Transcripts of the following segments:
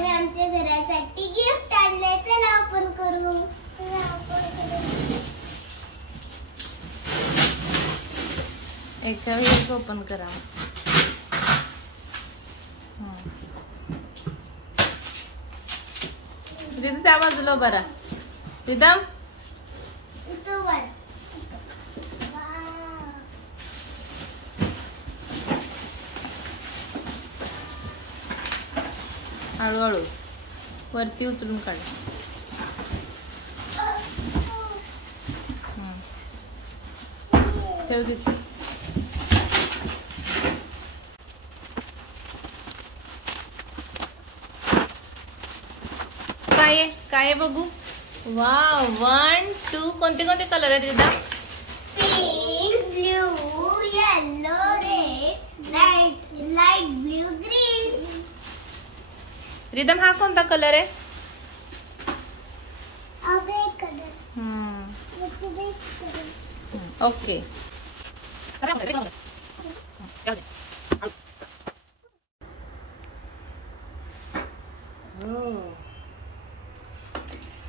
मी आमच्या घरासाठी गिफ्ट आणले. चला ओपन करू. एक ओपन करा. रिदम त्या बाजूला बरा. रिदम हळूहळू वरती उचलून काढ. ठेव तिथे. काय बघू. वा 1 2 कोणते कोणते कलर आहेत rhythm? Pink, blue, yellow, red, light blue, green. Rhythm हा कोणता कलर आहे? ओके.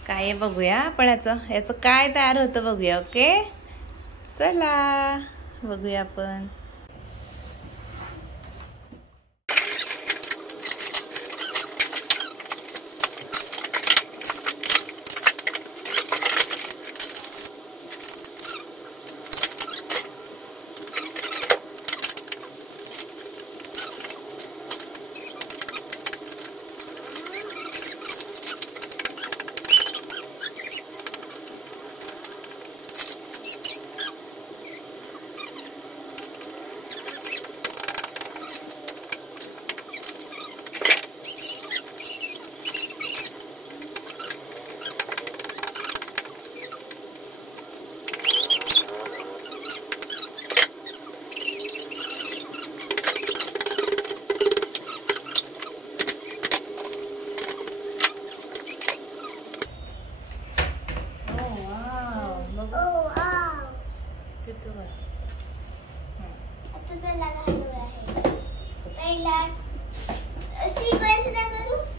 काय बघूया आपण याचं काय तयार होतं बघूया. ओके चला बघूया आपण.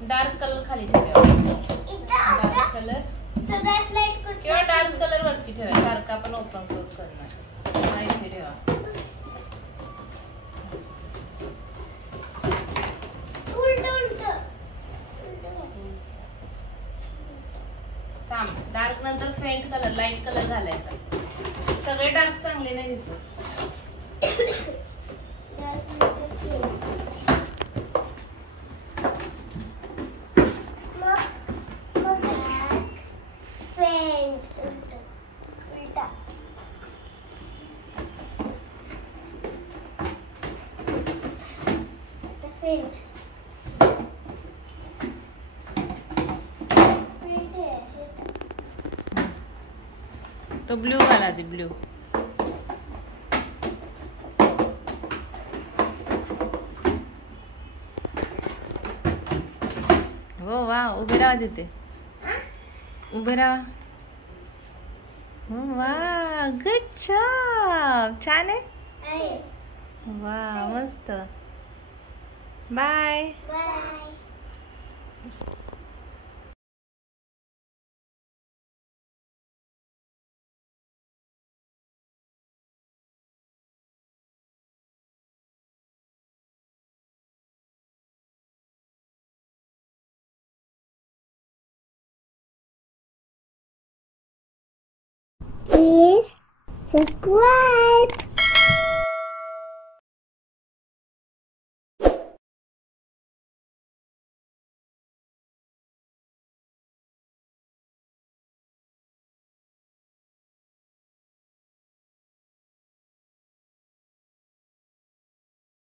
डार्क कलर खाली ठेवा. डार्क कलर किंवा डार्क कलर वरती ठेवा. सारखा आपण ओपन क्लोज करणार. इथे ठेवा. थांब. डार्क नंतर फेंट कलर लाईट कलर घालायचा. सगळे डार्क चांगले नाही दिसत. तो ब्लू वाला दे. ब्लू हो. वा उभे राहा तिथे. उभे राहा. वा गुड जॉब. छान आहे. वा मस्त. बाय. Please subscribe.